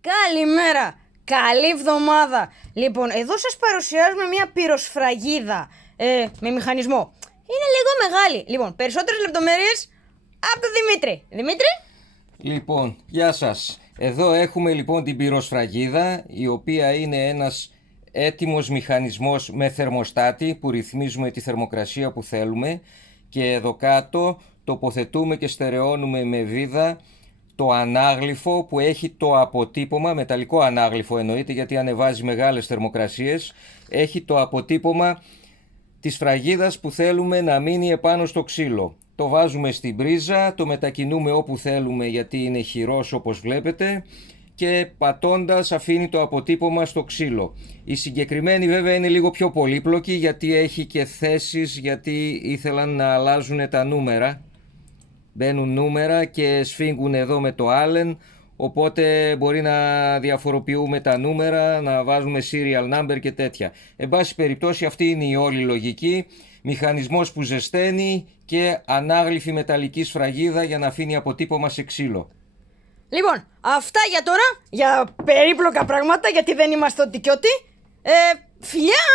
Καλημέρα, καλή εβδομάδα. Λοιπόν, εδώ σας παρουσιάζουμε μια πυροσφραγίδα με μηχανισμό. Είναι λίγο μεγάλη. Λοιπόν, περισσότερες λεπτομέρειες από τον Δημήτρη. Δημήτρη? Λοιπόν, γεια σας. Εδώ έχουμε λοιπόν την πυροσφραγίδα, η οποία είναι ένας έτοιμος μηχανισμός με θερμοστάτη που ρυθμίζουμε τη θερμοκρασία που θέλουμε, και εδώ κάτω τοποθετούμε και στερεώνουμε με βίδα το ανάγλυφο που έχει το αποτύπωμα, μεταλλικό ανάγλυφο εννοείται, γιατί ανεβάζει μεγάλες θερμοκρασίες, έχει το αποτύπωμα της φραγίδας που θέλουμε να μείνει επάνω στο ξύλο. Το βάζουμε στην πρίζα, το μετακινούμε όπου θέλουμε γιατί είναι χειρός όπως βλέπετε, και πατώντας αφήνει το αποτύπωμα στο ξύλο. Η συγκεκριμένη βέβαια είναι λίγο πιο πολύπλοκη γιατί έχει και θέσεις, γιατί ήθελαν να αλλάζουν τα νούμερα. Μπαίνουν νούμερα και σφίγγουν εδώ με το Allen, οπότε μπορεί να διαφοροποιούμε τα νούμερα, να βάζουμε serial number και τέτοια. Εν πάση περιπτώσει, αυτή είναι η όλη λογική. Μηχανισμός που ζεσταίνει και ανάγλυφη μεταλλική σφραγίδα για να αφήνει αποτύπωμα σε ξύλο. Λοιπόν, αυτά για τώρα, για περίπλοκα πράγματα, γιατί δεν είμαστε ό,τι κι ό,τι. Φιλιά!